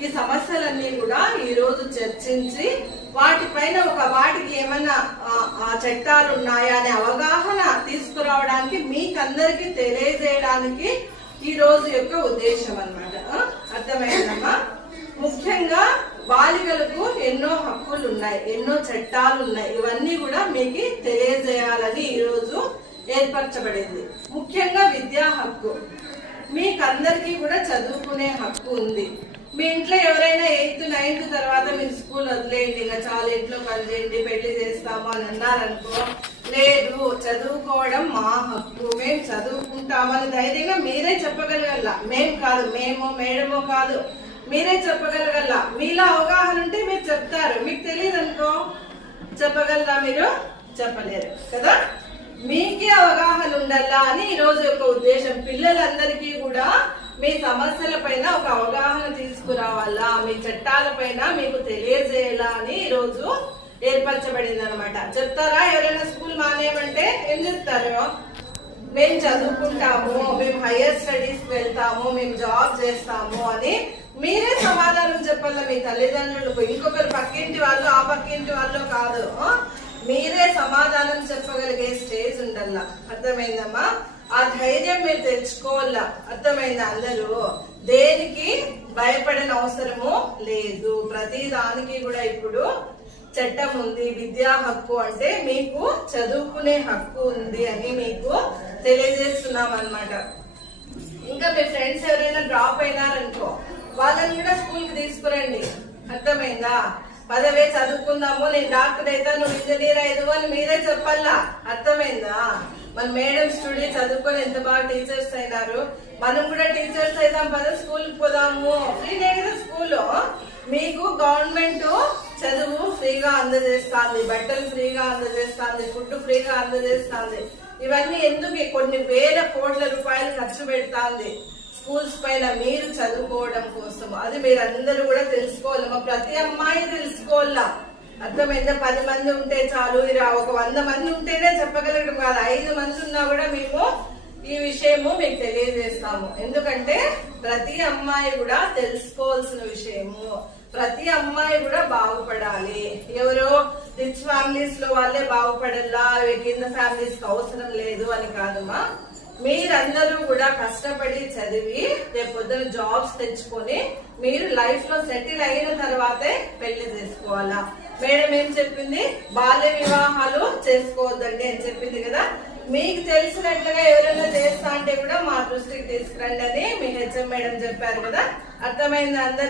ఈ సమస్యలన్నీ కూడా ఈ రోజు చర్చించి వాటిపైన వాటికి ఏమన్నా చట్టాలు ఉన్నాయా అనే అవగాహన తీసుకురావడానికి మీకందరికి తెలియజేయడానికి ఈ రోజు యొక్క ఉద్దేశం అన్నమాట. అర్థమైందమ్మా? ముఖ్యంగా బాలికలకు ఎన్నో హక్కులు ఉన్నాయి, ఎన్నో చట్టాలు ఉన్నాయి. ఇవన్నీ కూడా మీకు తెలియజేయాలని ఈ రోజు ఏర్పరచబడింది. ముఖ్యంగా విద్యా హక్కు. మీకందరికీ కూడా చదువుకునే హక్కు ఉంది. మీ ఇంట్లో ఎవరైనా 8th 9th తర్వాత మీరు స్కూల్ వదిలేయండి, ఇంకా చాలా ఇంట్లో పని చేయండి, పెళ్లి చేస్తాము అని అన్నారనుకో, లేదు చదువుకోవడం మా హక్కు, మేము చదువుకుంటామని ధైర్యంగా మీరే చెప్పగలగల. మేము కాదు, మేము మేడమో కాదు, మీరే చెప్పగలగల. మీలో అవగాహన ఉంటే మీరు చెప్తారు. మీకు తెలియదు అనుకో చెప్పగలరా? మీరు చెప్పలేరు కదా. మీకే అవగాహన ఉండాలా అని ఈ రోజు యొక్క ఉద్దేశం. పిల్లలందరికీ కూడా మీ సమస్యల పైన ఒక అవగాహన తీసుకురావాలా, మీ చట్టాల పైన మీకు తెలియజేయాలా అని ఈ రోజు ఏర్పరచబడింది అనమాట. చెప్తారా? ఎవరైనా స్కూల్ మానేయమంటే ఏం చెప్తారు? మేము చదువుకుంటాము, మేము హైయర్ స్టడీస్ వెళ్తాము, మేము జాబ్ చేస్తాము అని మీరే సమాధానం చెప్పాలా మీ తల్లిదండ్రులకు. ఇంకొకరు పక్కింటి వాళ్ళు, ఆ పక్కింటి వాళ్ళు కాదు, మీరే సమాధానం చెప్పగలిగే స్టేజ్ ఉండాలా. అర్థమైందమ్మా? ఆ ధైర్యం మీరు తెచ్చుకోవాలా. అర్థమైందా? అందరూ దేనికి భయపడిన అవసరము లేదు. ప్రతి దానికి కూడా ఇప్పుడు చట్టం ఉంది. విద్యా హక్కు అంటే మీకు చదువుకునే హక్కు ఉంది అని మీకు తెలియజేస్తున్నాం అన్నమాట. ఇంకా మీ ఫ్రెండ్స్ ఎవరైనా డ్రాప్ అయినారనుకో, వాళ్ళని కూడా స్కూల్ కి తీసుకురండి. అర్థమైందా? పదవే చదువుకుందాము, నేను డాక్టర్ అయితే నువ్వు ఇంజనీర్ అయ్యదు అని మీరే చెప్పాలా. అర్థమైందా? మన మేడం స్టూడీ చదువుకొని ఎంత బాగా టీచర్స్ అయినారు, మనం కూడా టీచర్స్ అయిదాం, పద స్కూల్ కి పోదాము. ఫ్రీనే కదా స్కూల్. మీకు గవర్నమెంట్ చదువు ఫ్రీగా అందజేస్తుంది, బట్టలు ఫ్రీగా అందజేస్తుంది, ఫుడ్ ఫ్రీగా అందజేస్తుంది. ఇవన్నీ ఎందుకు? కొన్ని వేల కోట్ల రూపాయలు ఖర్చు పెడుతుంది స్కూల్స్ పైన మీరు చదువుకోవడం కోసం. అది మీరందరూ కూడా తెలుసుకోవాలి. మా ప్రతి అమ్మాయి తెలుసుకోవాలా. అర్థమైందా? 10 మంది ఉంటే చాలు, ఒక 100 మంది ఉంటేనే చెప్పగలగడం కాదు. 5 మంది ఉన్నా కూడా మేము ఈ విషయము మీకు తెలియజేస్తాము. ఎందుకంటే ప్రతి అమ్మాయి కూడా తెలుసుకోవాల్సిన విషయము. ప్రతి అమ్మాయి కూడా బాగుపడాలి. ఎవరో రిచ్ ఫ్యామిలీస్ లో వాళ్ళే బాగుపడాలా, కింద ఫ్యామిలీస్ కి అవసరం లేదు అని కాదమ్మా. మీరందరూ కూడా కష్టపడి చదివి రేపు పొద్దున జాబ్స్ తెచ్చుకొని మీరు లైఫ్ లో సెటిల్ అయిన తర్వాతే పెళ్లి చేసుకోవాలా. మేడం ఏం చెప్పింది? బాల్య వివాహాలు చేసుకోవద్దండి అని చెప్పింది కదా. మీకు తెలిసినట్లుగా ఎవరైనా చేస్తా అంటే కూడా మా దృష్టికి తీసుకురండి అని మీ హెచ్ఎం మేడం చెప్పారు కదా. అర్థమైంది అందరు?